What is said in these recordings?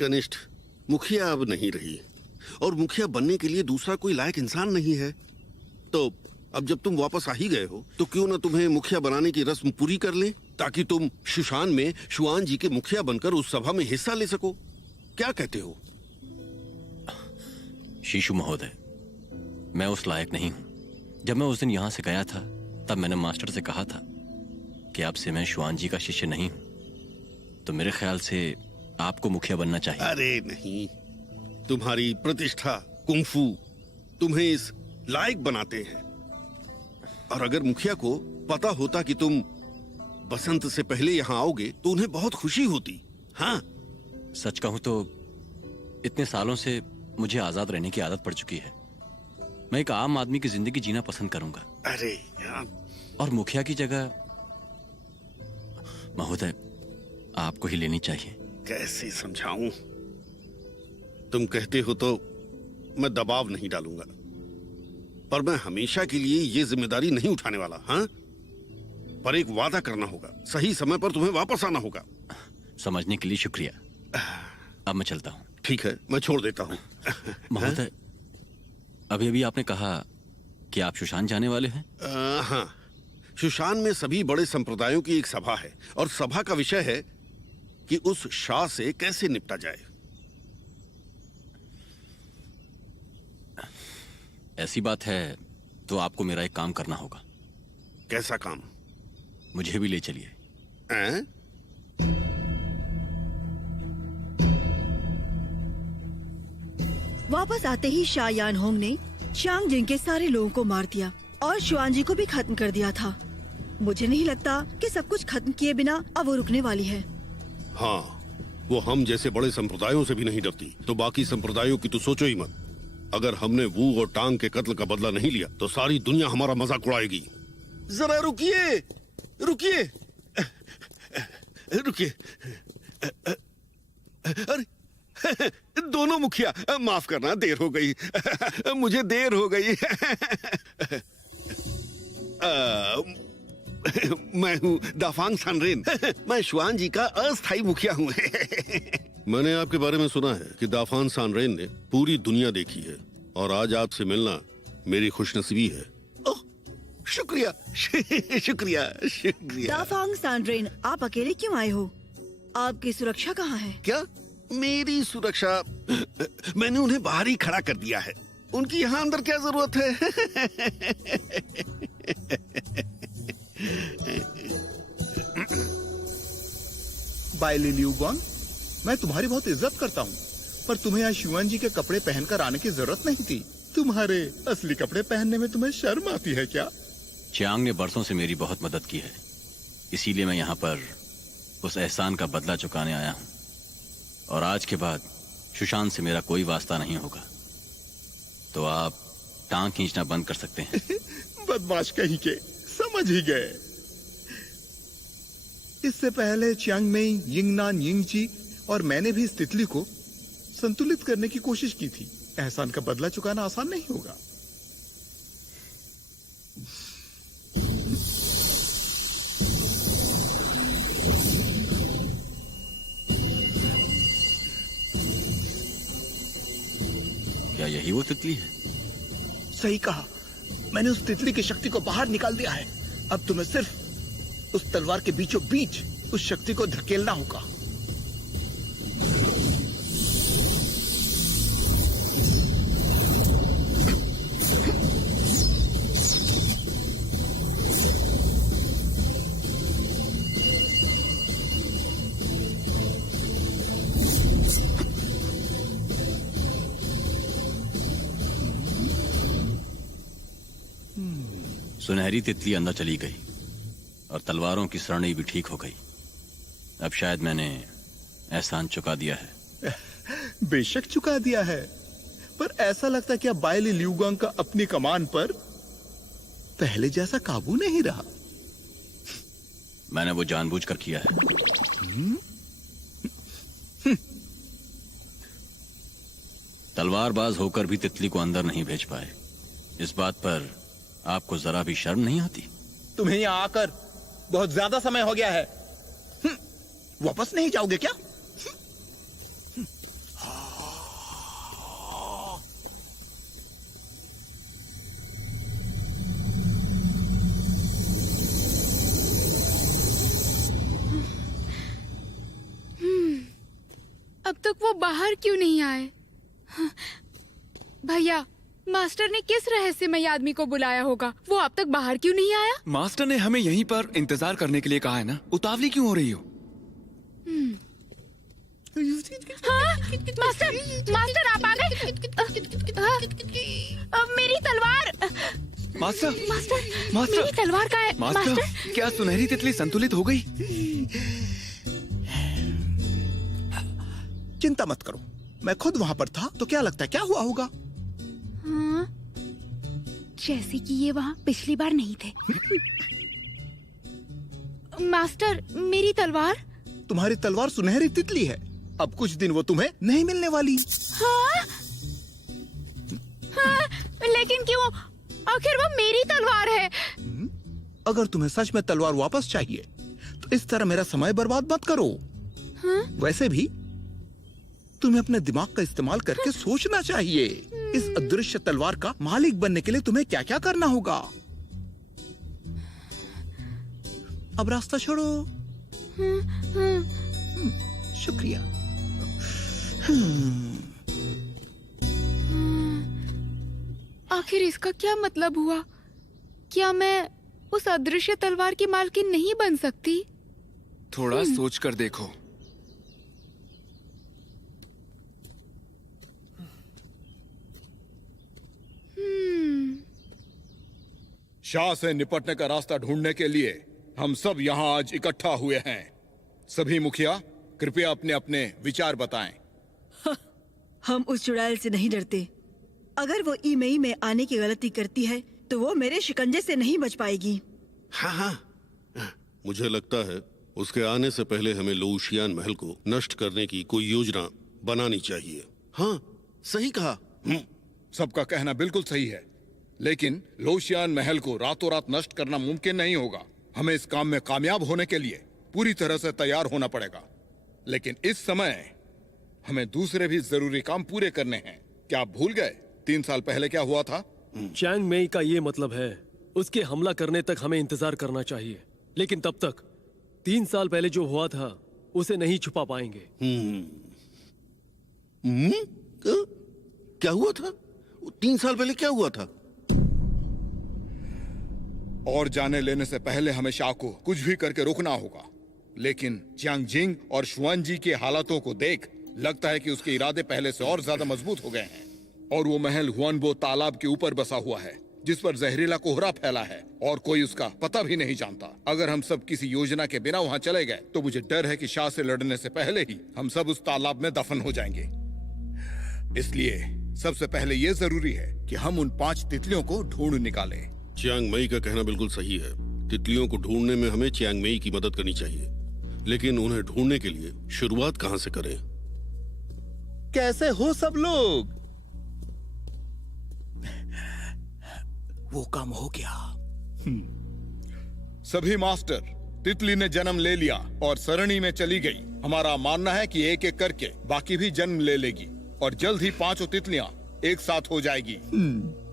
कनिष्ठ, मुखिया अब नहीं रही और मुखिया बनने के लिए दूसरा कोई लायक इंसान नहीं है। तो अब जब तुम वापस आ ही गए हो तो क्यों ना तुम्हें मुखिया बनाने की रस्म पूरी कर लें, ताकि तुम शुशान में शुआन जी के मुखिया बनकर उस सभा में हिस्सा ले सको। क्या कहते हो? शीशु महोदय, मैं उस लायक नहीं हूं। जब मैं उस दिन यहां से गया था तब मैंने मास्टर से कहा था कि आपसे मैं शुआन जी का शिष्य नहीं हूं, तो मेरे ख्याल से आपको मुखिया बनना चाहिए। अरे नहीं, तुम्हारी प्रतिष्ठा, कुंफू तुम्हें इस लायक बनाते हैं। और अगर मुखिया को पता होता कि तुम बसंत से पहले यहां आओगे तो उन्हें बहुत खुशी होती। हाँ, सच कहूं तो इतने सालों से मुझे आजाद रहने की आदत पड़ चुकी है। मैं एक आम आदमी की जिंदगी जीना पसंद करूंगा। अरे यार, और मुखिया की जगह महोदय आपको ही लेनी चाहिए। कैसे समझाऊं? तुम कहते हो तो मैं दबाव नहीं डालूंगा, पर मैं हमेशा के लिए ये जिम्मेदारी नहीं उठाने वाला। हाँ, पर एक वादा करना होगा, सही समय पर तुम्हें वापस आना होगा। समझने के लिए शुक्रिया। अब मैं चलता हूँ। ठीक है, मैं छोड़ देता हूँ। महोदय, अभी अभी आपने कहा कि आप शुशान जाने वाले हैं? हाँ, शुशान में सभी बड़े संप्रदायों की एक सभा है और सभा का विषय है कि उस शाह से कैसे निपटा जाए। ऐसी बात है तो आपको मेरा एक काम करना होगा। कैसा काम? मुझे भी ले चलिए। वापस आते ही शाह यान होंग ने चांग जिंग के सारे लोगों को मार दिया और शुआन जी को भी खत्म कर दिया था। मुझे नहीं लगता कि सब कुछ खत्म किए बिना अब वो रुकने वाली है। हाँ, वो हम जैसे बड़े संप्रदायों से भी नहीं डरती, तो बाकी संप्रदायों की तो सोचो ही मत। अगर हमने वू और टांग के कत्ल का बदला नहीं लिया तो सारी दुनिया हमारा मजाक उड़ाएगी। जरा रुकिए, रुकिए, रुकिए। अरे दोनों मुखिया, माफ करना, देर हो गई। मुझे देर हो गई। मैं हूँ दाफांग सानरेन। मैं शुआन जी का अस्थायी मुखिया हूँ। मैंने आपके बारे में सुना है कि दाफांग सानरेन ने पूरी दुनिया देखी है और आज आपसे मिलना मेरी खुशनसीबी है। ओह, शुक्रिया, शुक्रिया, शुक्रिया। दाफांग सानरेन, आप अकेले क्यों आए हो? आपकी सुरक्षा कहाँ है? क्या मेरी सुरक्षा? मैंने उन्हें बाहर ही खड़ा कर दिया है। उनकी यहाँ अंदर क्या जरूरत है? बायली लियुगोंग, मैं तुम्हारी बहुत इज्जत करता हूँ, पर तुम्हें यहाँ शुआन जी के कपड़े पहनकर आने की जरूरत नहीं थी। तुम्हारे असली कपड़े पहनने में तुम्हें शर्म आती है क्या? चांग ने बरसों से मेरी बहुत मदद की है, इसीलिए मैं यहाँ पर उस एहसान का बदला चुकाने आया हूँ। और आज के बाद शुशान से मेरा कोई वास्ता नहीं होगा, तो आप टांग खींचना बंद कर सकते हैं। बदमाश कहीं के, समझ ही गए। इससे पहले चियांग मेई, यिंगनान यिंगची और मैंने भी इस तितली को संतुलित करने की कोशिश की थी। एहसान का बदला चुकाना आसान नहीं होगा। क्या यही वो तितली है? सही कहा, मैंने उस तितली की शक्ति को बाहर निकाल दिया है। अब तुम्हें सिर्फ उस तलवार के बीचों बीच उस शक्ति को धकेलना होगा। सुनहरी तितली अंदर चली गई और तलवारों की सरणी भी ठीक हो गई। अब शायद मैंने एहसान चुका दिया है। बेशक चुका दिया है, पर ऐसा लगता है कि अब बायली लियुगोंग का अपनी कमान पर पहले जैसा काबू नहीं रहा। मैंने वो जानबूझकर किया है। तलवारबाज होकर भी तितली को अंदर नहीं भेज पाए। इस बात पर आपको जरा भी शर्म नहीं आती? तुम्हें यहाँ आकर बहुत ज्यादा समय हो गया है। वापस नहीं जाओगे क्या? अब तक वो बाहर क्यों नहीं आए? हाँ, भैया, मास्टर ने किस रहस्यमय आदमी को बुलाया होगा? वो अब तक बाहर क्यों नहीं आया? मास्टर ने हमें यहीं पर इंतजार करने के लिए कहा है ना। उतावली क्यों हो रही हो? हाँ, मास्टर, मास्टर आप आ गए। मेरी तलवार। मास्टर, मास्टर, मास्टर, मेरी तलवार का है। मास्टर, क्या सुनहरी तितली संतुलित हो गई? चिंता मत करो, मैं खुद वहाँ पर था। तो क्या लगता है क्या हुआ होगा? हाँ, जैसे कि ये वहाँ पिछली बार नहीं थे। मास्टर, मेरी तलवार। तुम्हारी तलवार सुनहरी तितली है। अब कुछ दिन वो तुम्हें नहीं मिलने वाली। हाँ? हाँ, लेकिन क्यों? आखिर वो मेरी तलवार है। अगर तुम्हें सच में तलवार वापस चाहिए तो इस तरह मेरा समय बर्बाद मत करो। हाँ? वैसे भी तुम्हें अपने दिमाग का इस्तेमाल करके सोचना चाहिए। इस अदृश्य तलवार का मालिक बनने के लिए तुम्हें क्या क्या करना होगा। अब रास्ता छोड़ो। शुक्रिया। आखिर इसका क्या मतलब हुआ? क्या मैं उस अदृश्य तलवार की मालकिन नहीं बन सकती? थोड़ा सोच कर देखो। शाह से निपटने का रास्ता ढूंढने के लिए हम सब यहाँ आज इकट्ठा हुए हैं। सभी मुखिया कृपया अपने अपने विचार बताएं। हम उस चुड़ैल से नहीं डरते। अगर वो ईमेई में आने की गलती करती है तो वो मेरे शिकंजे से नहीं बच पाएगी। हाँ हाँ, मुझे लगता है उसके आने से पहले हमें लोशियान महल को नष्ट करने की कोई योजना बनानी चाहिए। हाँ, सही कहा। सबका कहना बिल्कुल सही है, लेकिन लोशियान महल को रातों रात नष्ट करना मुमकिन नहीं होगा। हमें इस काम में कामयाब होने के लिए पूरी तरह से तैयार होना पड़ेगा। लेकिन इस समय हमें दूसरे भी जरूरी काम पूरे करने हैं। क्या आप भूल गए 3 साल पहले क्या हुआ था? चैंग मेई का ये मतलब है उसके हमला करने तक हमें इंतजार करना चाहिए। लेकिन तब तक 3 साल पहले जो हुआ था उसे नहीं छुपा पाएंगे। क्या हुआ था? 3 साल पहले क्या हुआ था? और जाने लेने से पहले हमें शाह को कुछ भी करके रोकना होगा। लेकिन चियांग जिंग और शुआन जी के हालातों को देख लगता है कि उसके इरादे पहले से और ज्यादा मजबूत हो गए हैं। और वो महल हुआनबो तालाब के ऊपर बसा हुआ है जिस पर जहरीला कोहरा फैला है और कोई उसका पता भी नहीं जानता। अगर हम सब किसी योजना के बिना वहाँ चले गए तो मुझे डर है कि शाह से लड़ने से पहले ही हम सब उस तालाब में दफन हो जाएंगे। इसलिए सबसे पहले ये जरूरी है कि हम उन 5 तितलियों को ढूंढ निकालें। चियांग मई का कहना बिल्कुल सही है। तितलियों को ढूंढने में हमें चियांग मई की मदद करनी चाहिए, लेकिन उन्हें ढूंढने के लिए शुरुआत कहां से करें? कैसे हो सब लोग? वो काम हो गया। सभी मास्टर, तितली ने जन्म ले लिया और सरणी में चली गई। हमारा मानना है कि एक एक करके बाकी भी जन्म ले लेगी और जल्द ही 5 तितलियां एक साथ हो जाएगी।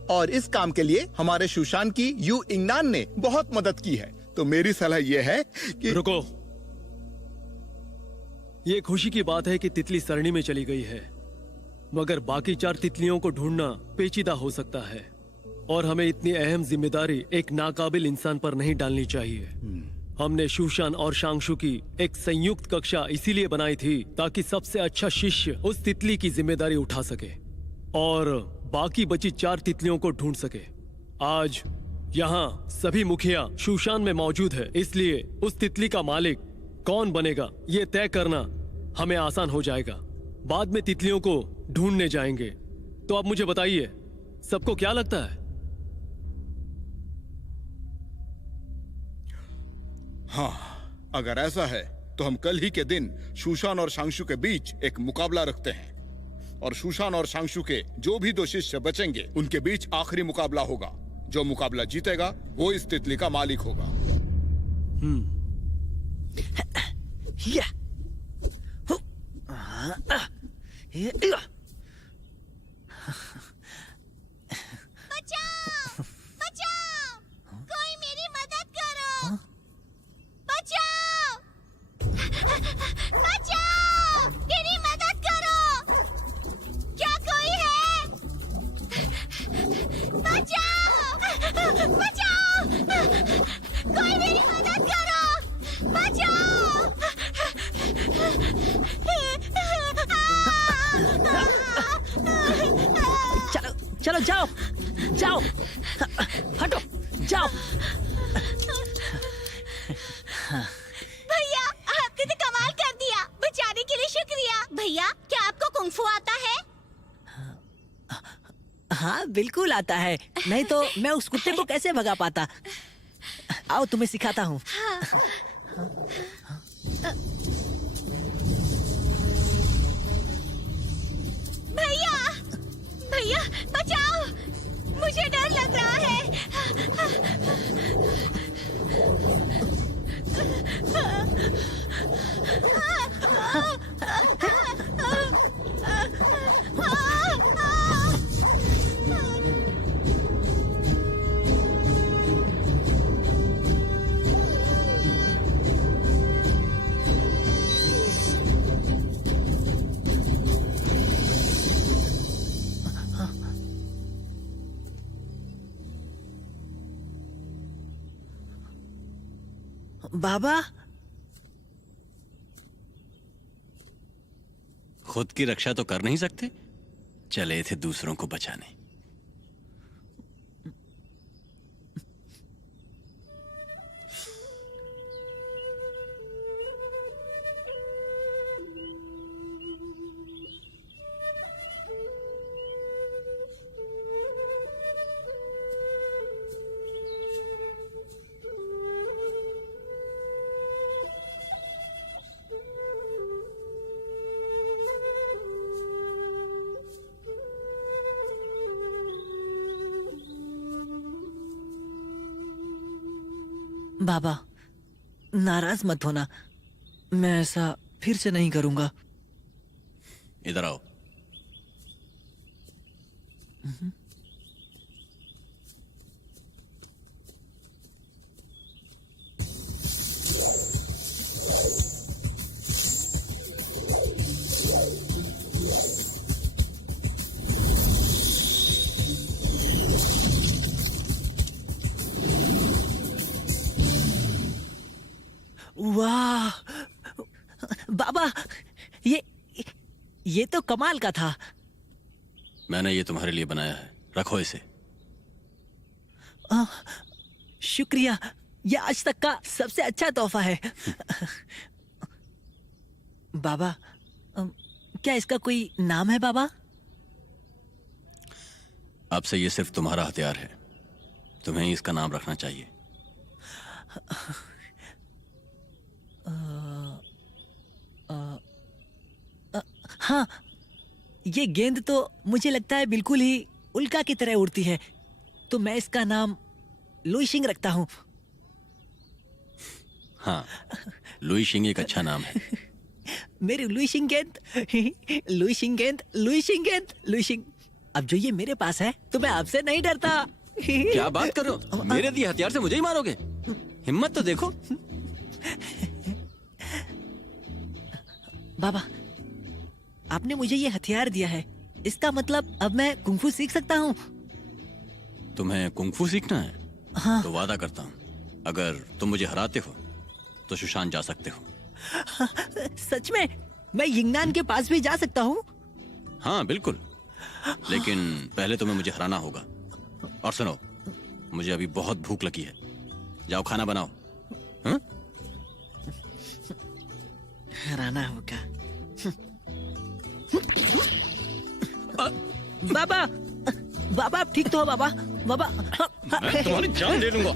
और इस काम के लिए हमारे सुशान की यू इंगनान ने बहुत मदद की है। तो मेरी सलाह यह है कि रुको, ये खुशी की बात है कि तितली सरणी में चली गई है, मगर बाकी 4 तितलियों को ढूंढना पेचीदा हो सकता है और हमें इतनी अहम जिम्मेदारी एक नाकाबिल इंसान पर नहीं डालनी चाहिए। हमने शूशान और शांगशु की एक संयुक्त कक्षा इसीलिए बनाई थी ताकि सबसे अच्छा शिष्य उस तितली की जिम्मेदारी उठा सके और बाकी बची 4 तितलियों को ढूंढ सके। आज यहाँ सभी मुखिया शूशान में मौजूद है, इसलिए उस तितली का मालिक कौन बनेगा ये तय करना हमें आसान हो जाएगा। बाद में तितलियों को ढूंढने जाएंगे। तो अब मुझे बताइए, सबको क्या लगता है? हाँ, अगर ऐसा है तो हम कल ही के दिन शूशान और शांगशु के बीच एक मुकाबला रखते हैं और शूशान और शांगशु के जो भी 2 शिष्य बचेंगे उनके बीच आखिरी मुकाबला होगा। जो मुकाबला जीतेगा वो इस तितली का मालिक होगा। बचाओ! बचाओ! कोई मेरी मदद करो! बचाओ! बचाओ! मेरी मदद करो! चलो जाओ जाओ, हटो जाओ। भैया आपने तो कमाल कर दिया, बचाने के लिए शुक्रिया। भैया क्या आपको कुंग फू आता है? हाँ बिल्कुल आता है, नहीं तो मैं उस कुत्ते को कैसे भगा पाता। आओ तुम्हें सिखाता हूँ। भैया भैया बचाओ, मुझे डर लग रहा है। बाबा खुद की रक्षा तो कर नहीं सकते, चले थे दूसरों को बचाने। बाबा नाराज मत होना, मैं ऐसा फिर से नहीं करूंगा। इधर आओ। वाह बाबा, ये तो कमाल का था। मैंने ये तुम्हारे लिए बनाया है, रखो इसे। शुक्रिया, ये आज तक का सबसे अच्छा तोहफा है। बाबा क्या इसका कोई नाम है बाबा? अब से ये सिर्फ तुम्हारा हथियार है, तुम्हें ही इसका नाम रखना चाहिए। हाँ, ये गेंद तो मुझे लगता है बिल्कुल ही उल्का की तरह उड़ती है, तो मैं इसका नाम लुई शिंग रखता हूँ। हाँ, लुई शिंग एक अच्छा नाम है। मेरी लुई शिंग गेंद, लुई शिंग गेंद, लुई शिंग गेंद, लुई शिंग। अब जो ये मेरे पास है तो मैं आपसे नहीं डरता। क्या बात कर रहे हो? मेरे दिए हथियार से मुझे ही मारोगे? हिम्मत तो देखो। बाबा आपने मुझे ये हथियार दिया है, इसका मतलब अब मैं कुंफू सीख सकता हूँ? तुम्हें कुंफू सीखना है? हाँ। तो वादा करता हूँ, अगर तुम मुझे हराते हो तो शुशान जा सकते हो। सच में? मैं यिंगनान के पास भी जा सकता हूँ? हाँ बिल्कुल, लेकिन पहले तुम्हें मुझे हराना होगा। और सुनो, मुझे अभी बहुत भूख लगी है, जाओ खाना बनाओ। हाँ? हराना होगा। बाबा बाबा आप ठीक तो हो बाबा? बाबा मैं तुम्हारी जान ले लूंगा।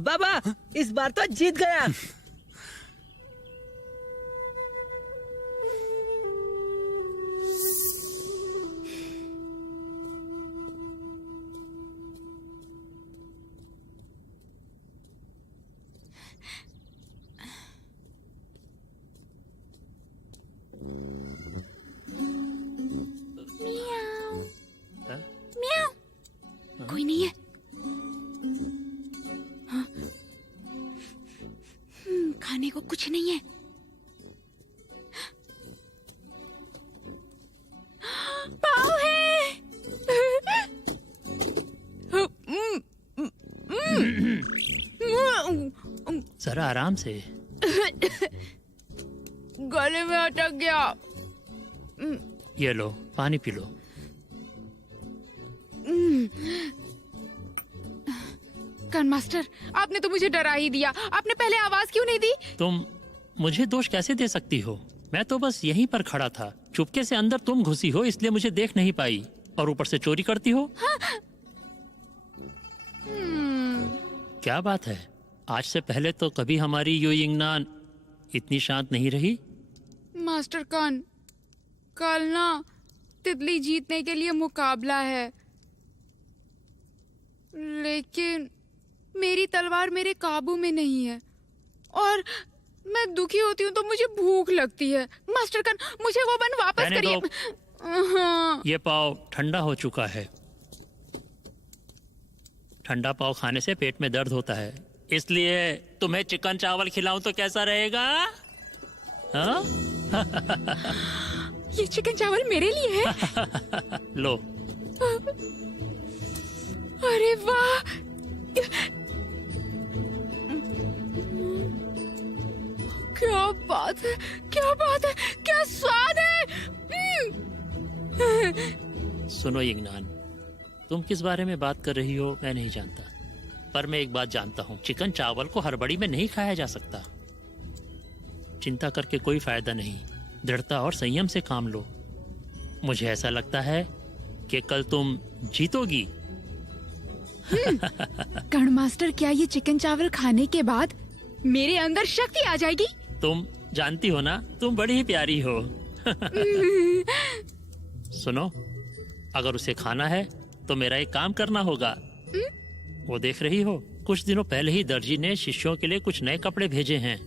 बाबा इस बार तो जीत गया। कोई नहीं है। हाँ? खाने को कुछ नहीं है। पाव है। जरा आराम से। गले में अटक गया। ये लो पानी पी लो। कर्ण मास्टर, आपने तो मुझे डरा ही दिया। आपने पहले आवाज क्यों नहीं दी? तुम मुझे दोष कैसे दे सकती हो? मैं तो बस यहीं पर खड़ा था, चुपके से अंदर तुम घुसी हो इसलिए मुझे देख नहीं पाई, और ऊपर से चोरी करती हो। क्या बात है, आज से पहले तो कभी हमारी यू यिंगनान इतनी शांत नहीं रही। मास्टर कर्ण, कल ना तितली जीतने के लिए मुकाबला है, लेकिन मेरी तलवार मेरे काबू में नहीं है और मैं दुखी होती हूँ तो मुझे भूख लगती है। मास्टर कर्ण, मुझे वो बन वापस रहने करिए। हाँ। ये पाव ठंडा हो चुका है। ठंडा पाव खाने से पेट में दर्द होता है, इसलिए तुम्हें चिकन चावल खिलाऊं तो कैसा रहेगा? हाँ? ये चिकन चावल मेरे लिए है। लो। अरे वाह, क्या बात है, क्या बात है, क्या स्वाद है। सुनो यिंगनान, तुम किस बारे में बात कर रही हो मैं नहीं जानता, पर मैं एक बात जानता हूँ, चिकन चावल को हड़बड़ी में नहीं खाया जा सकता। चिंता करके कोई फायदा नहीं, दृढ़ता और संयम से काम लो। मुझे ऐसा लगता है कि कल तुम जीतोगी। कर्ण मास्टर, क्या ये चिकन चावल खाने के बाद मेरे अंदर शक्ति आ जाएगी? तुम जानती हो ना, तुम बड़ी ही प्यारी हो। सुनो, अगर उसे खाना है तो मेरा एक काम करना होगा। वो देख रही हो, कुछ दिनों पहले ही दर्जी ने शिष्यों के लिए कुछ नए कपड़े भेजे हैं,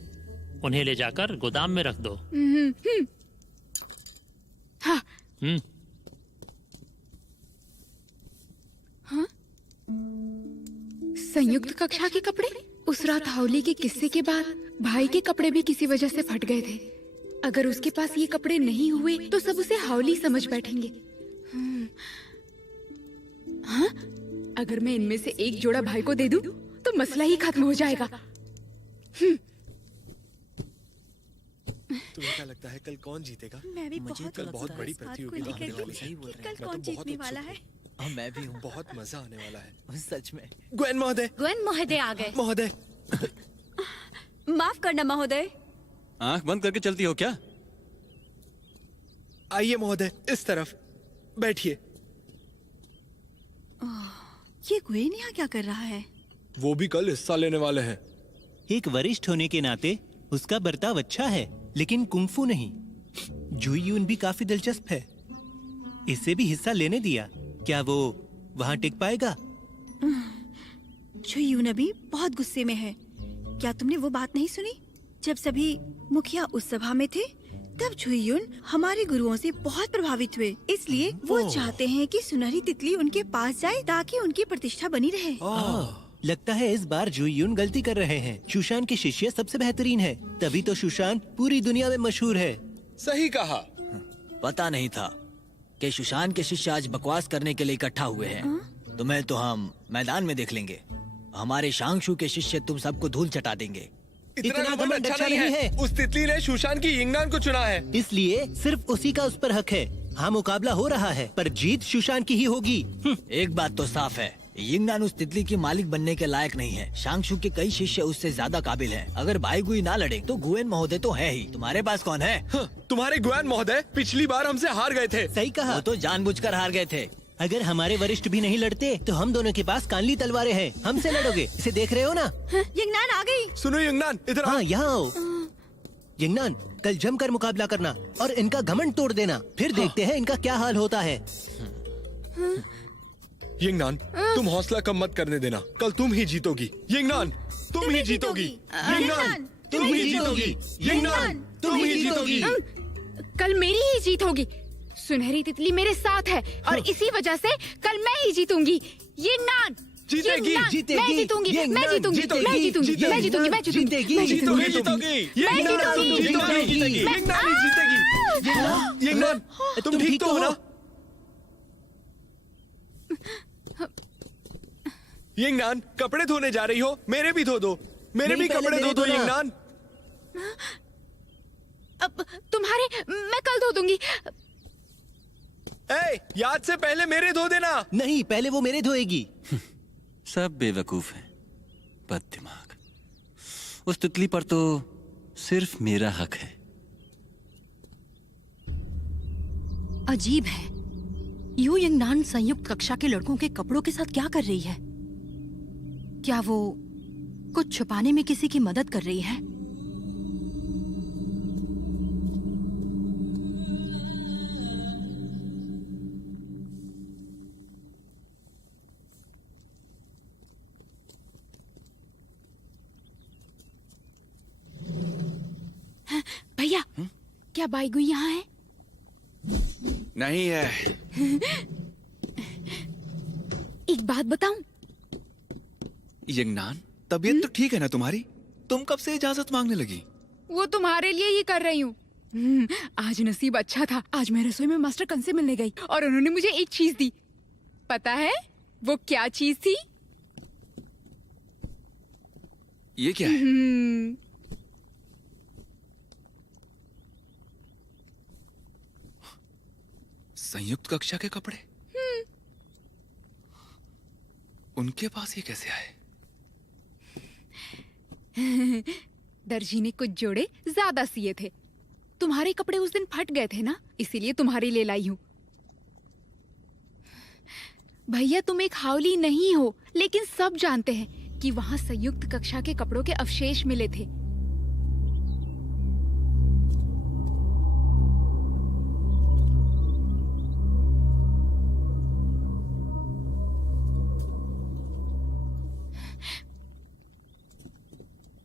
उन्हें ले जाकर गोदाम में रख दो। हाँ। हाँ? संयुक्त कक्षा के कपड़े? उस रात हाउली के किस्से के बाद भाई के कपड़े भी किसी वजह से फट गए थे। अगर उसके पास ये कपड़े नहीं हुए तो सब उसे हाउली समझ बैठेंगे। हाँ? अगर मैं इनमें से एक जोड़ा भाई को दे दूं तो मसला ही खत्म हो जाएगा। तुम्हें क्या लगता है कल कौन जीतेगा? मैं भी मुझे बहुत कल बहुत बड़ी इस बात को प्रतियोगिता लेकर होने वाली कि है। कल मैं कौन तो बहुत जीतने वाला उत्सुक है। हूँ। मैं भी हूँ। बहुत मजा आने वाला है सच में। ग्वेन महोदय, ग्वेन महोदय आ गए। महोदय माफ करना महोदय। आंख बंद करके चलती हो क्या? आइए महोदय, इस तरफ बैठिए। ये ग्वेन यहाँ क्या कर रहा है? वो भी कल हिस्सा लेने वाले हैं। एक वरिष्ठ होने के नाते उसका बर्ताव अच्छा है, लेकिन कुंफू नहीं। जुईयून भी काफी दिलचस्प है, इसे भी हिस्सा लेने दिया। क्या वो वहाँ टिक पाएगा? जुईयून अभी बहुत गुस्से में है। क्या तुमने वो बात नहीं सुनी जब सभी मुखिया उस सभा में थे? तब जुईयून हमारे गुरुओं से बहुत प्रभावित हुए, इसलिए वो चाहते हैं कि सुनहरी तितली उनके पास जाए ताकि उनकी प्रतिष्ठा बनी रहे। लगता है इस बार जुईयून गलती कर रहे हैं। शूशान के शिष्य सबसे बेहतरीन है, तभी तो शूशान पूरी दुनिया में मशहूर है। सही कहा। पता नहीं था कि सुशांत के शिष्य आज बकवास करने के लिए इकट्ठा हुए हैं। तुम्हें तो हम मैदान में देख लेंगे। हमारे शांगशु के शिष्य तुम सबको धूल चटा देंगे। इतना घमंड अच्छा नहीं है। उस तितली ने शूशान की यिंगनान को चुना है, इसलिए सिर्फ उसी का उस पर हक है। हाँ, मुकाबला हो रहा है, पर जीत शूशान की ही होगी। एक बात तो साफ है, यिंगनान उस तितली की मालिक बनने के लायक नहीं है। शांगशु के कई शिष्य उससे ज्यादा काबिल हैं। अगर भाई गुई ना लड़े तो गुएन महोदय तो है ही। तुम्हारे पास कौन है? तुम्हारे ग्वेन महोदय पिछली बार हमसे हार गए थे। सही कहा। वो तो जानबूझकर हार गए थे। अगर हमारे वरिष्ठ भी नहीं लड़ते तो हम दोनों के पास कानली तलवारें हैं। हमसे लड़ोगे, इसे देख रहे हो ना? यिंगनान आ गई। सुनो यिंगनान, इधर आओ। हाँ, यहाँ आओ। यिंगनान, कल जमकर मुकाबला करना और इनका घमंड तोड़ देना, फिर देखते हैं इनका क्या हाल होता है। यिंगनान, तुम हौसला कम मत करने देना, कल तुम ही जीतोगी। यिंगनान, तुम ही जीतोगी। यिंगनान, तुम ही जीतोगी। यिंगनान, तुम ही जीतोगी। कल मेरी ही जीत होगी। सुनहरी तितली मेरे साथ है और इसी वजह से कल मैं ही जीतूंगी। यिंगनान जीतेगी, जीतेगी, मैं जीतूंगी, मैं जीतूंगी, मैं जीतूंगी, मैं जीतूंगी, मैं जीतूंगी, जीतेगी, मैं जीतोगी, जीतूंगी। जीतोगी। यिंगनान, तुम जीतोगी। यिंगनान ही जीतेगी। यिंगनान, तुम ठीक तो हो ना? यिंगनान, कपड़े धोने जा रही हो? मेरे भी धो दो। मेरे भी कपड़े धो दो यिंगनान। अब तुम्हारे मैं कल धो दूंगी। याद से पहले मेरे धो देना। नहीं, पहले वो मेरे धोएगी। सब बेवकूफ है, बददिमाग। उस तितली पर तो सिर्फ मेरा हक है। अजीब है, यू यंगनान संयुक्त कक्षा के लड़कों के कपड़ों के साथ क्या कर रही है? क्या वो कुछ छुपाने में किसी की मदद कर रही है? भैया, क्या बाईगुई यहाँ है? नहीं है। एक बात बताऊं? यंगनान, तबीयत तो ठीक है ना तुम्हारी? तुम कब से इजाजत मांगने लगी? वो तुम्हारे लिए ही कर रही हूँ। आज नसीब अच्छा था। आज मैं रसोई में मास्टर कन से मिलने गई और उन्होंने मुझे एक चीज दी। पता है वो क्या चीज थी? ये क्या है? संयुक्त कक्षा के कपड़े? उनके पास ये कैसे आए? दर्जी ने कुछ जोड़े ज्यादा सिए थे। तुम्हारे कपड़े उस दिन फट गए थे ना, इसीलिए तुम्हारे लिए लाई हूँ। भैया, तुम एक हावली नहीं हो, लेकिन सब जानते हैं कि वहाँ संयुक्त कक्षा के कपड़ों के अवशेष मिले थे।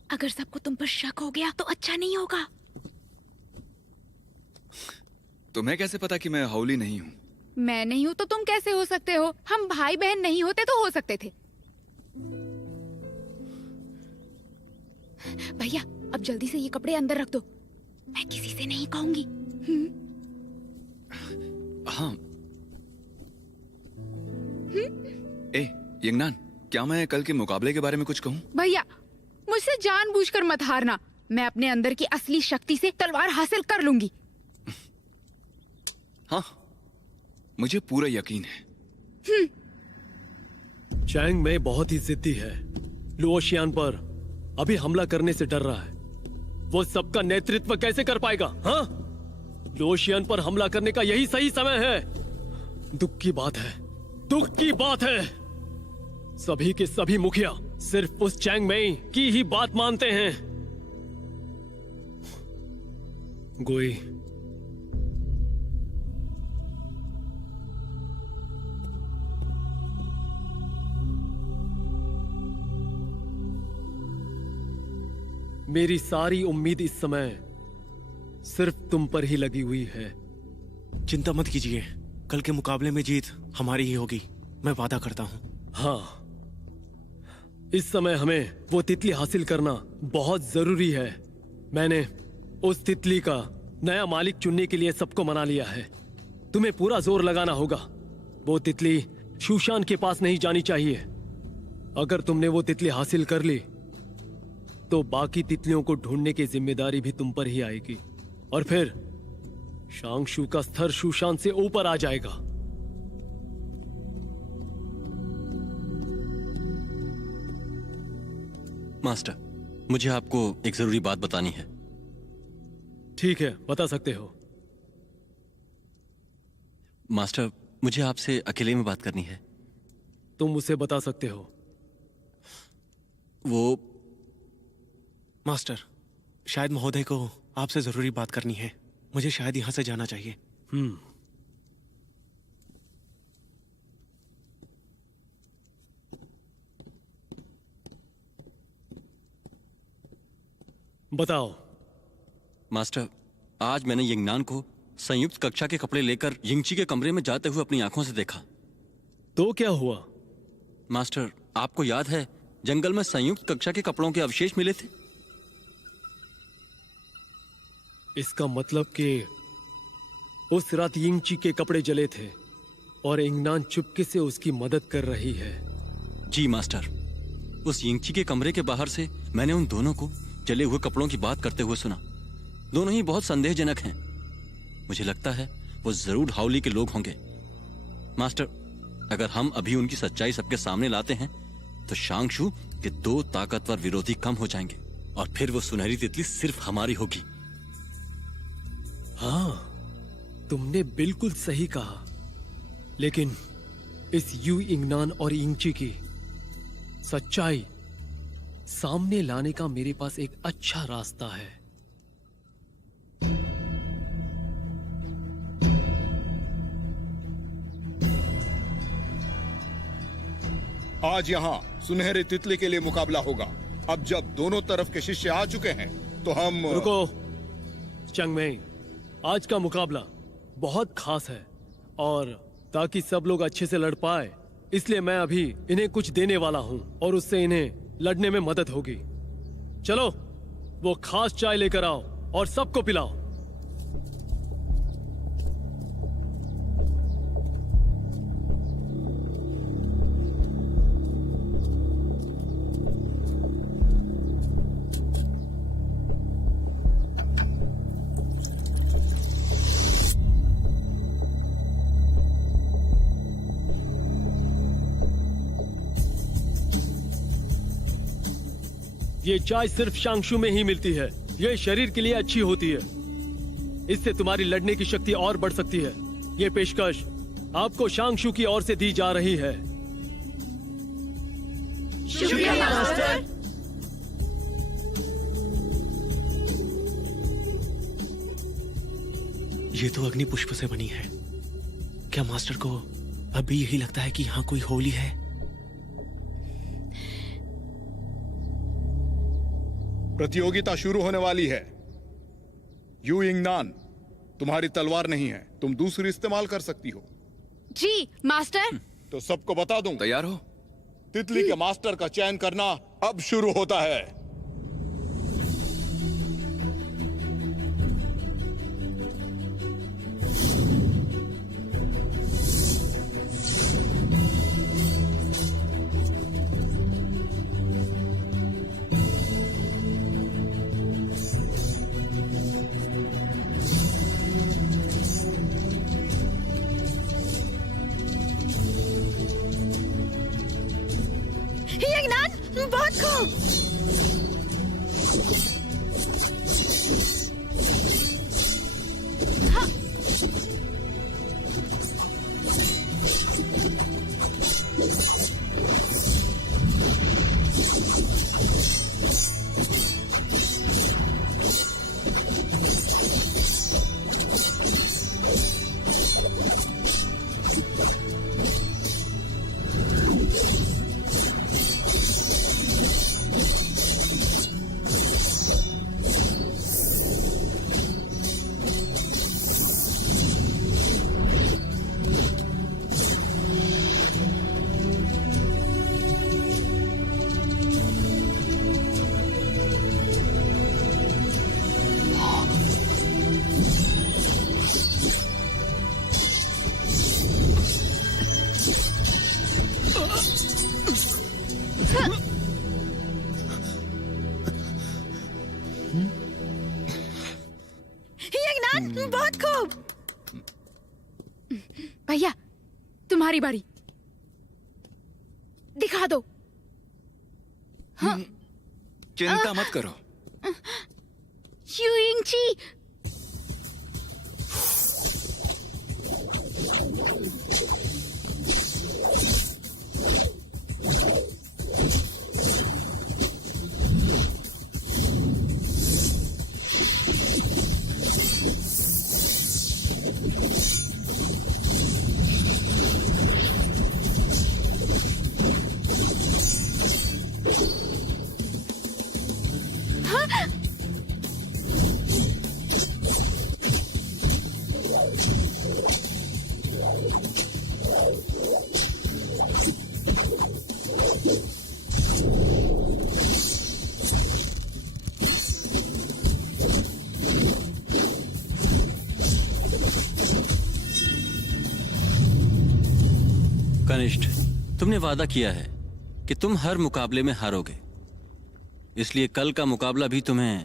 अगर सबको तुम पर शक हो गया तो अच्छा नहीं होगा। तुम्हें कैसे पता कि मैं हाउली नहीं हूँ? मैं नहीं हूँ तो तुम कैसे हो सकते हो? हम भाई बहन नहीं होते तो हो सकते थे। भैया, अब जल्दी से ये कपड़े अंदर रख दो। मैं किसी से नहीं कहूंगी। हाँ। ए, यंगनान, क्या मैं कल के मुकाबले के बारे में कुछ कहूँ? भैया, मुझसे जानबूझकर मत हारना। मैं अपने अंदर की असली शक्ति से तलवार हासिल कर लूंगी। हाँ, मुझे पूरा यकीन है। चैंग में बहुत ही जिद्दी है। लुओशियान पर अभी हमला करने से डर रहा है। वो सबका नेतृत्व कैसे कर पाएगा? हाँ, लुओशियान पर हमला करने का यही सही समय है। दुख की बात है, दुख की बात है, सभी के सभी मुखिया सिर्फ उस चैंग मेई की ही बात मानते हैं। गोई, मेरी सारी उम्मीद इस समय सिर्फ तुम पर ही लगी हुई है। चिंता मत कीजिए, कल के मुकाबले में जीत हमारी ही होगी, मैं वादा करता हूँ। हाँ, इस समय हमें वो तितली हासिल करना बहुत जरूरी है। मैंने उस तितली का नया मालिक चुनने के लिए सबको मना लिया है। तुम्हें पूरा जोर लगाना होगा। वो तितली शूशान के पास नहीं जानी चाहिए। अगर तुमने वो तितली हासिल कर ली तो बाकी तितलियों को ढूंढने की जिम्मेदारी भी तुम पर ही आएगी और फिर शांगशू का स्तर शूशान से ऊपर आ जाएगा। मास्टर, मुझे आपको एक जरूरी बात बतानी है। ठीक है, बता सकते हो। मास्टर, मुझे आपसे अकेले में बात करनी है। तुम मुझसे बता सकते हो। वो मास्टर, शायद महोदय को आपसे जरूरी बात करनी है। मुझे शायद यहां से जाना चाहिए। बताओ। मास्टर, आज मैंने यंगनान को संयुक्त कक्षा के कपड़े लेकर यिंगची के कमरे में जाते हुए अपनी आंखों से देखा। तो क्या हुआ? मास्टर, आपको याद है जंगल में संयुक्त कक्षा के कपड़ों के अवशेष मिले थे? इसका मतलब कि उस रात यिंगची के कपड़े जले थे और यंगनान चुपके से उसकी मदद कर रही है। जी मास्टर, उस यिंगची के कमरे के बाहर से मैंने उन दोनों को जले हुए कपड़ों की बात करते हुए सुना। दोनों ही बहुत संदेहजनक हैं। मुझे लगता है वो जरूर हाउली के लोग होंगे मास्टर, अगर हम अभी उनकी सच्चाई सबके सामने लाते हैं तो शांगशु के 2 ताकतवर विरोधी कम हो जाएंगे और फिर वो सुनहरी तितली सिर्फ हमारी होगी। हाँ, तुमने बिल्कुल सही कहा, लेकिन इस यू इंगनान और इंगची की सच्चाई सामने लाने का मेरे पास एक अच्छा रास्ता है। आज यहाँ सुनहरे तितली के लिए मुकाबला होगा। अब जब दोनों तरफ के शिष्य आ चुके हैं तो हम रुको चंगमेई, आज का मुकाबला बहुत खास है और ताकि सब लोग अच्छे से लड़ पाए इसलिए मैं अभी इन्हें कुछ देने वाला हूँ और उससे इन्हें लड़ने में मदद होगी। चलो वो खास चाय लेकर आओ और सबको पिलाओ। ये चाय सिर्फ शांगशु में ही मिलती है। ये शरीर के लिए अच्छी होती है, इससे तुम्हारी लड़ने की शक्ति और बढ़ सकती है। ये पेशकश आपको शांगशु की ओर से दी जा रही है। शुक्रिया मास्टर। ये तो अग्नि पुष्प से बनी है। क्या मास्टर को अभी यही लगता है कि यहाँ कोई होली है? प्रतियोगिता शुरू होने वाली है। यू इंगनान, तुम्हारी तलवार नहीं है, तुम दूसरी इस्तेमाल कर सकती हो। जी मास्टर। तो सबको बता दूं, तैयार हो? तितली के मास्टर का चयन करना अब शुरू होता है। बहुत खूब। हाँ। बहुत खूब। भैया तुम्हारी बारी, दिखा दो। हाँ। चिंता मत करो। युइंगची। कनिष्ठ, तुमने वादा किया है कि तुम हर मुकाबले में हारोगे, इसलिए कल का मुकाबला भी तुम्हें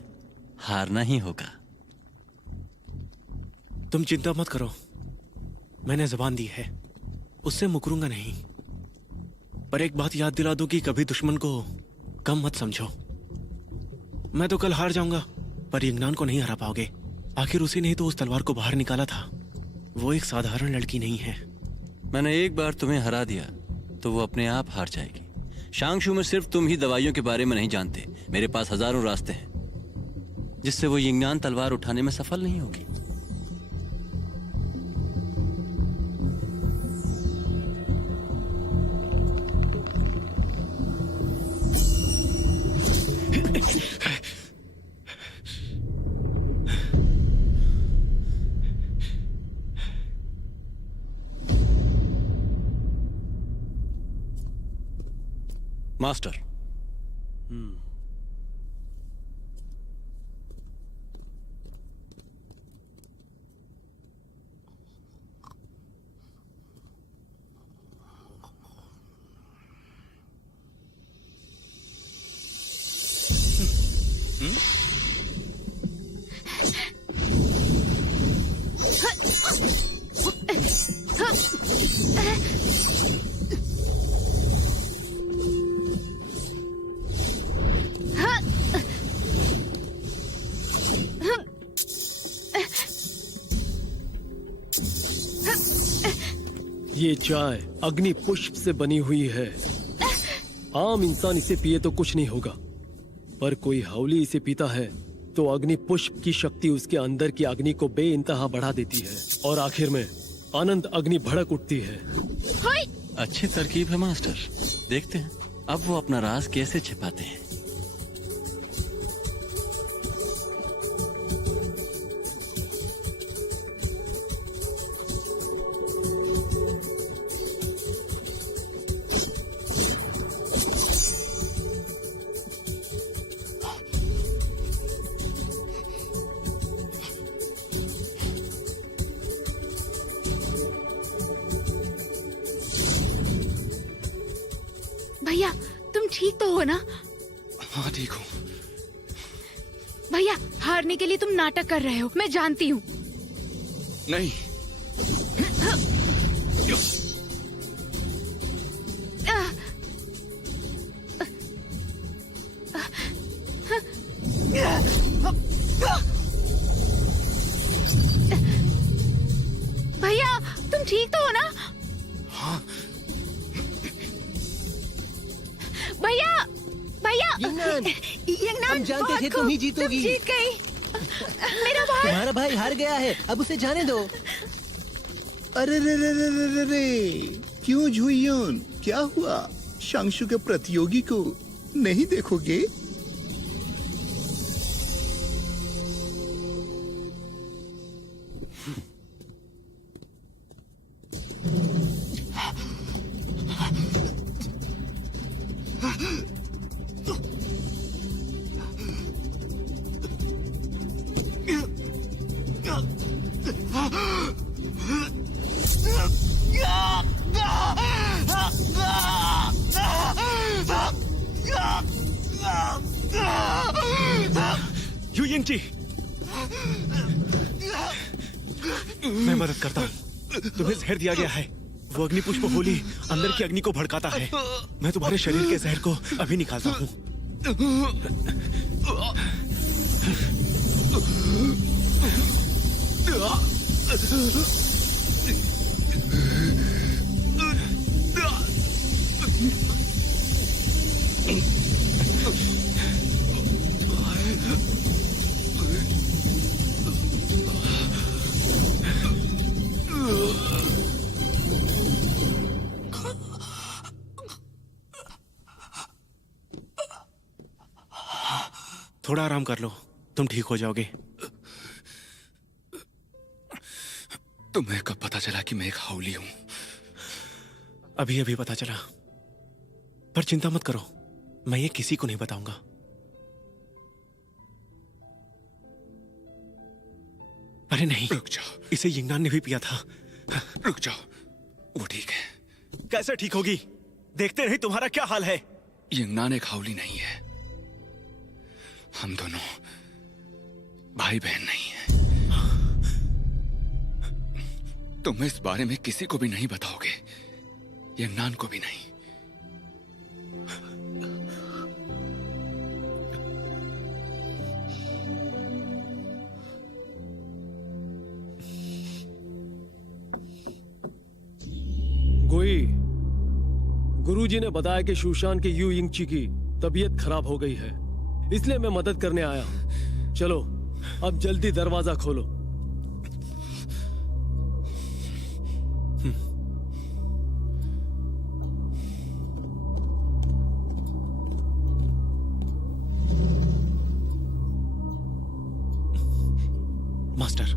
हारना ही होगा। तुम चिंता मत करो, मैंने जुबान दी है। उससे मुकरूंगा नहीं, पर एक बात याद दिला दूं कि कभी दुश्मन को कम मत समझो। मैं तो कल हार जाऊंगा, पर यंगनान को नहीं हरा पाओगे। आखिर उसी ने ही तो उस तलवार को बाहर निकाला था। वो एक साधारण लड़की नहीं है। मैंने एक बार तुम्हें हरा दिया तो वो अपने आप हार जाएगी। शांगशू में सिर्फ तुम ही दवाइयों के बारे में नहीं जानते। मेरे पास हजारों रास्ते हैं जिससे वो यिंगनान तलवार उठाने में सफल नहीं होगी। मास्टर, ये चाय अग्नि पुष्प से बनी हुई है। आम इंसान इसे पिए तो कुछ नहीं होगा, पर कोई हावली इसे पीता है तो अग्नि पुष्प की शक्ति उसके अंदर की अग्नि को बेइंतहा बढ़ा देती है और आखिर में अनंत अग्नि भड़क उठती है। अच्छी तरकीब है मास्टर। देखते हैं अब वो अपना राज कैसे छिपाते हैं। भैया तुम ठीक तो हो ना? हाँ ठीक हूँ। भैया हारने के लिए तुम नाटक कर रहे हो, मैं जानती हूँ। नहीं, भैया तुम ठीक तो हो ना? हाँ। भैया भैया यंगनान, हम जानते थे तुम ही जीतोगी। तुम जीत गई। मेरा भाई, तुम्हारा भाई हार गया है, अब उसे जाने दो। अरे रे रे रे रे रे रे, क्यों झुइयुन, क्या हुआ? शांगशु के प्रतियोगी को नहीं देखोगे? युयिंग जी, मैं मदद करता हूँ। तुम्हें जहर दिया गया है। वो अग्नि पुष्प होली अंदर की अग्नि को भड़काता है। मैं तुम्हारे शरीर के जहर को अभी निकालता हूँ। थोड़ा आराम कर लो, तुम ठीक हो जाओगे। तुम्हें कब पता चला कि मैं एक हावली हूँ? अभी अभी पता चला, पर चिंता मत करो, मैं ये किसी को नहीं बताऊंगा। अरे नहीं, रुक जाओ। इसे यिंगनान ने भी पिया था। रुक जाओ, वो ठीक है। कैसे ठीक होगी? देखते नहीं तुम्हारा क्या हाल है। यिंगनान एक हावली नहीं है। हम दोनों भाई बहन नहीं हैं। तुम इस बारे में किसी को भी नहीं बताओगे। यंगनान को भी नहीं। गोई, गुरुजी ने बताया कि शूशान के यू यिंगची की तबीयत खराब हो गई है, इसलिए मैं मदद करने आया हूं। चलो अब जल्दी दरवाजा खोलो। मास्टर,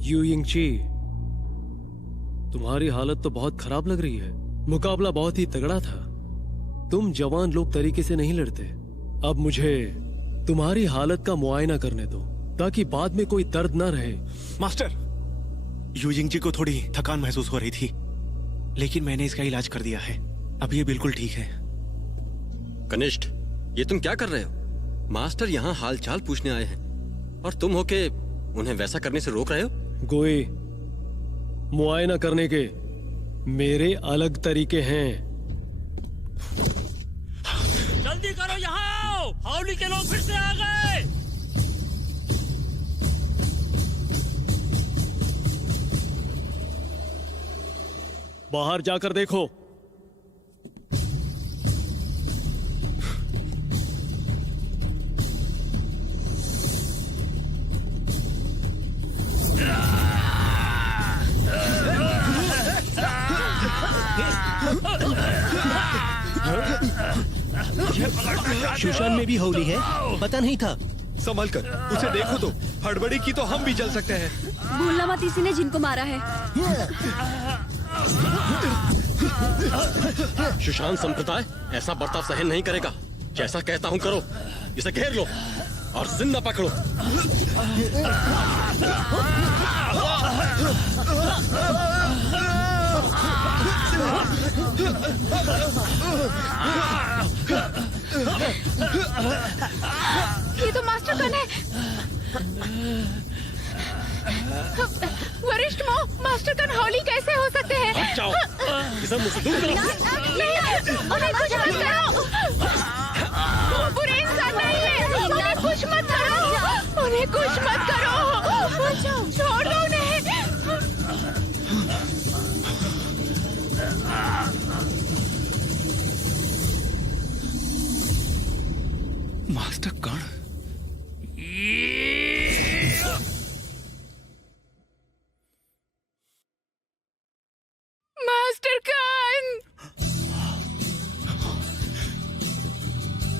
यू यिंगची, तुम्हारी हालत तो बहुत खराब लग रही है। मुकाबला बहुत ही तगड़ा था। तुम जवान लोग तरीके से नहीं लड़ते। अब मुझे तुम्हारी हालत का मुआयना करने दो ताकि बाद में कोई दर्द ना रहे। मास्टर, यू यिंग जी को थोड़ी थकान महसूस हो रही थी, लेकिन मैंने इसका इलाज कर दिया है। अब ये बिल्कुल ठीक है। कनिष्ठ, ये तुम क्या कर रहे हो? मास्टर यहाँ हालचाल पूछने आए हैं और तुम होके उन्हें वैसा करने से रोक रहे हो? गोई, मुआयना करने के मेरे अलग तरीके हैं। जल्दी करो, यहाँ आओ, हाउली के लोग फिर से आ गए। बाहर जाकर देखो। शूशान में भी होली है, पता नहीं था। संभल कर, उसे देखो तो, हड़बड़ी की तो हम भी चल सकते हैं। भूलना मत, इसी ने जिनको मारा है। सुशांत संप्रदाय ऐसा बर्ताव सहन नहीं करेगा। जैसा कहता हूँ करो, इसे घेर लो और जिंदा पकड़ो। ये तो मास्टर कौन है? वरिष्ठ मो, मास्टर कन होली कैसे हो सकते हैं? हट जाओ, इसे मुझसे दूर करो। नहीं, उन्हें कुछ मत करो। वो बुरे इंसान नहीं है, उन्हें कुछ मत करो, उन्हें कुछ मत करो, छोड़ दो उन्हें। मास्टर कौन? मास्टर कान,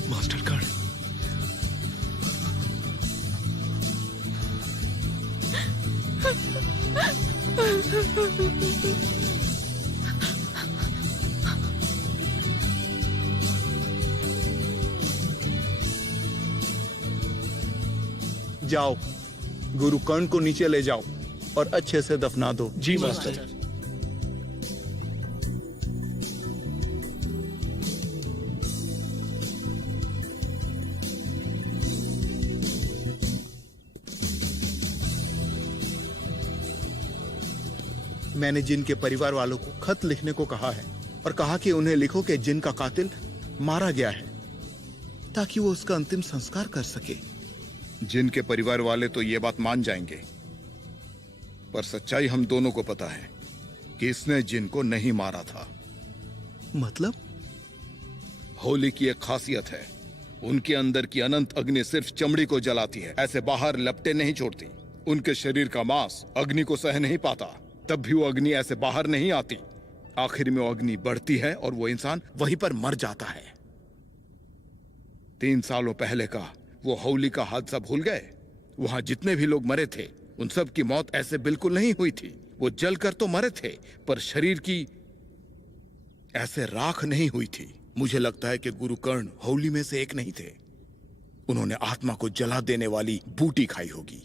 मास्टर कार्ड। जाओ, गुरु कर्ण को नीचे ले जाओ और अच्छे से दफना दो। जी मास्टर। मैंने जिन के परिवार वालों को खत लिखने को कहा है और कहा कि उन्हें लिखो कि जिन का कातिल मारा गया है, ताकि वो उसका अंतिम संस्कार कर सके। जिन के परिवार वाले तो ये बात मान जाएंगे, पर सच्चाई हम दोनों को पता है कि इसने जिन को नहीं मारा था। मतलब? होली की एक खासियत है, उनके अंदर की अनंत अग्नि सिर्फ चमड़ी को जलाती है, ऐसे बाहर लपटे नहीं छोड़ती। उनके शरीर का मांस अग्नि को सह नहीं पाता, तब भी वो अग्नि ऐसे बाहर नहीं आती। आखिर में वो अग्नि बढ़ती है और वो इंसान वहीं पर मर जाता है। 3 सालों पहले का वो होली का हादसा भूल गए? वहां जितने भी लोग मरे थे, उन सब की मौत ऐसे बिल्कुल नहीं हुई थी। वो जलकर तो मरे थे, पर शरीर की ऐसे राख नहीं हुई थी। मुझे लगता है कि गुरु कर्ण होली में से एक नहीं थे। उन्होंने आत्मा को जला देने वाली बूटी खाई होगी।